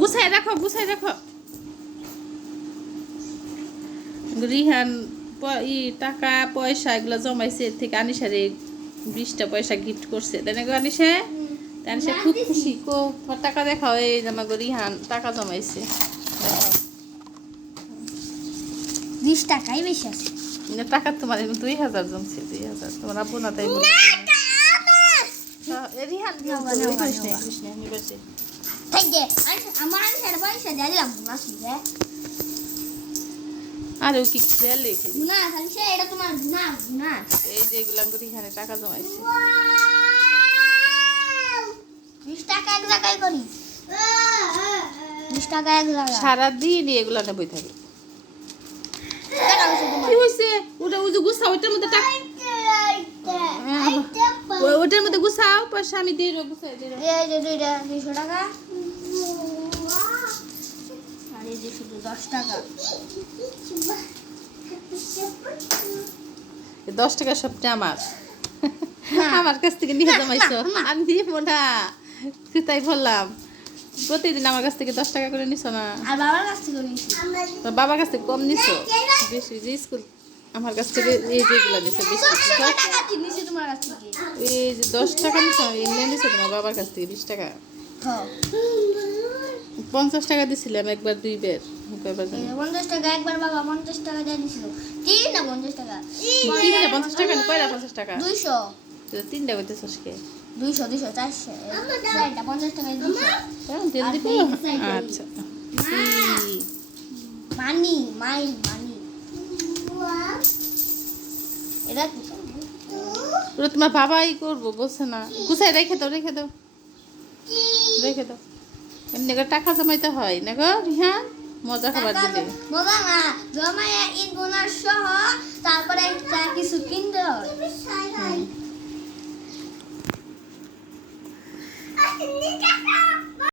গুছাই রাখো গুছাই রাখো রিহান ই টাকা পয়সা এগুলো জমাইছে এর থেকে আনিসারে বিশটা পয়সা গিফট করছে তাই না আনিসা আনিসা খুব খুশি কো টাকা দেখাও এই জামা গো রিহান টাকা জমাইছে। বিশ টাকাই বেশি আছে না, টাকা তোমার দুই হাজার জমছে দুই হাজার তোমার আব্বু না তাই। হ্যাঁ, রিহান আরে ও কি খেলে খালি না খালি সে এটা তোমার না না এই যে রিহানে টাকা জমাইছে বিশ টাকা এক জায়গায় করি বিশ টাকা এক জায়গায় সারাদিন এগুলো না বই থাকে কি হয়েছে ওটা ওই যে গুছাও ওটার মধ্যে টাকা ওটার মধ্যে গুছাও পয়সা আমি দিয়ে গুছাই দিয়ে এই যে টাকা আর এই যে শুধু দশ টাকা। দশ টাকা সবটা আমার। আমার কাছ থেকে নিয়ে জমাইছো। আমি দিব না। তাই বললাম। প্রতিদিন আমার কাছ থেকে দশ টাকা করে নিছো না। বাবার কাছ থেকে নিয়েছি। বাবার কাছ থেকে কম নিছো? বেশি যে স্কুল আমার কাছ থেকে এই যেগুলো নিছো বেশি টাকা এই যে দশ টাকা নিছো এমনি নিছো তোমার বাবার কাছ থেকে বিশ টাকা। হ্যাঁ। পঞ্চাশ টাকা দিছিলাম একবার দুই বের। কয়বার জানি? পঞ্চাশ টাকা একবার বাবা পঞ্চাশ টাকা দিয়ে দিছিল। তিন না পঞ্চাশ টাকা? তিনটা পঞ্চাশ টাকা না কয়টা পঞ্চাশ টাকা? দুইশো। তিনটা কইতেছস কে? দুইশো দুইশো চারশো। পঞ্চাশ টাকা দুইশো। আচ্ছা। মানি মাই মানি। এটা তোমার বাবাই করব বলছে না। গুছাই রেখে দাও রেখে দাও। রেখে দাও। এমনি করে টাকা জমাইতে হয় না গো হ্যাঁ মজা খাবার দিলে। বাবা না জমাইয়া ঈদ বোনার সহ তারপরে একটা কিছু কিনতে হয় হুম।